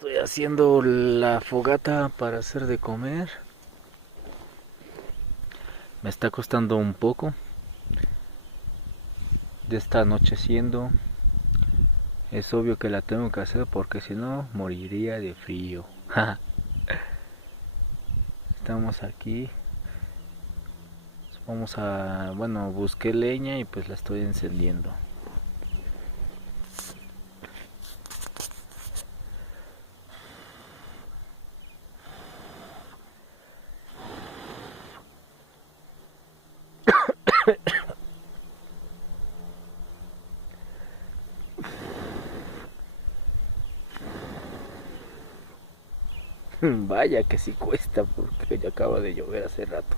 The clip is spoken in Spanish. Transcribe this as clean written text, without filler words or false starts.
Estoy haciendo la fogata para hacer de comer. Me está costando un poco. Ya está anocheciendo. Es obvio que la tengo que hacer porque si no moriría de frío. Estamos aquí. Bueno, busqué leña y pues la estoy encendiendo. Vaya que sí cuesta porque ya acaba de llover hace rato.